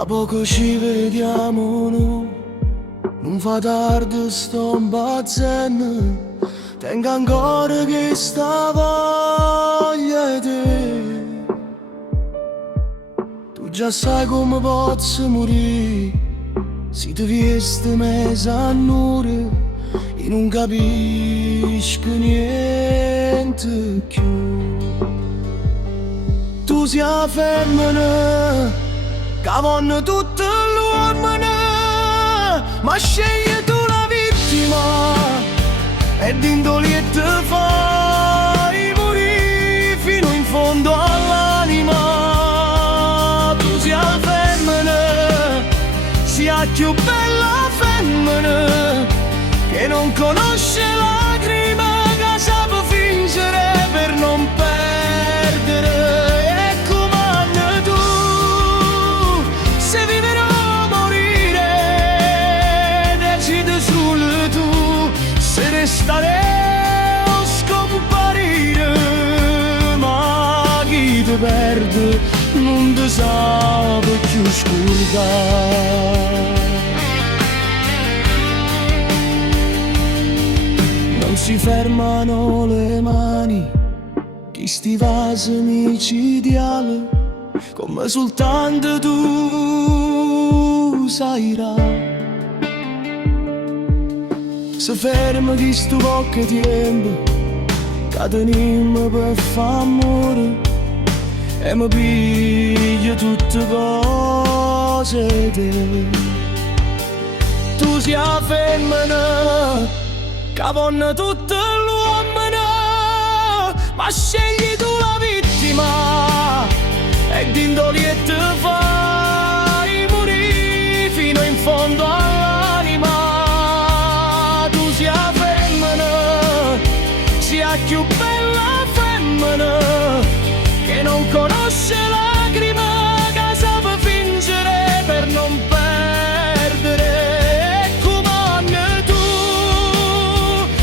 Tra poco ci vediamo, no? Non fa tardi, sto impazzendo. Tengo ancora che sta voglia di te. Tu già sai come posso morire se ti viesti mezzo a nure e non capisco niente più. Tu sei la femmina che vanno tutte le uomini, ma scegli tu la vittima e dindoli e te fai morire fino in fondo all'anima. Tu sei la femmina, sia più bella femmina che non conosce lacrime, che sa fingere per non perdere. Stare o scomparire, ma chi ti perde non ti sa più scordare. Non si fermano le mani chi sti vasi micidiali, come soltanto tu sai. Se ferma di sto poco tempo che teniamo per fare amore e mi piglia tutte cose te. Tu sei la femmina che vanno tutte le uomini, ma scegli tu la vittima e dindoli e te fai morire fino in fondo all'anima. Sia più bella femmina che non conosce lacrime, che sa fingere per non perdere. E come tu,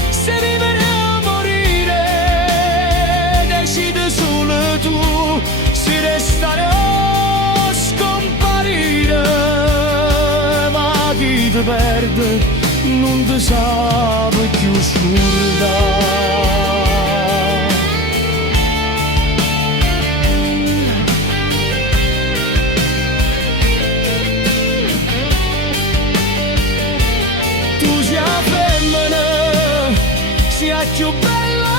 se vivere o morire, decidi solo tu, se restare o scomparire, ma chi ti perde non ti sa più scordare. Tu sei la femmina, sia più bella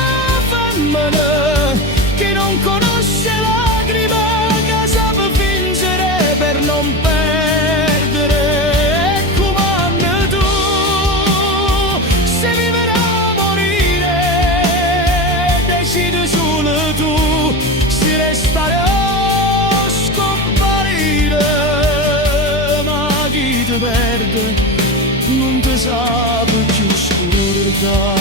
femmina che non conosce lacrime, che sa fingere per non perdere. E come tu, se vivere o morire, decidi solo tu, se restare o scomparire, ma chi ti perde non ti sa più scordare.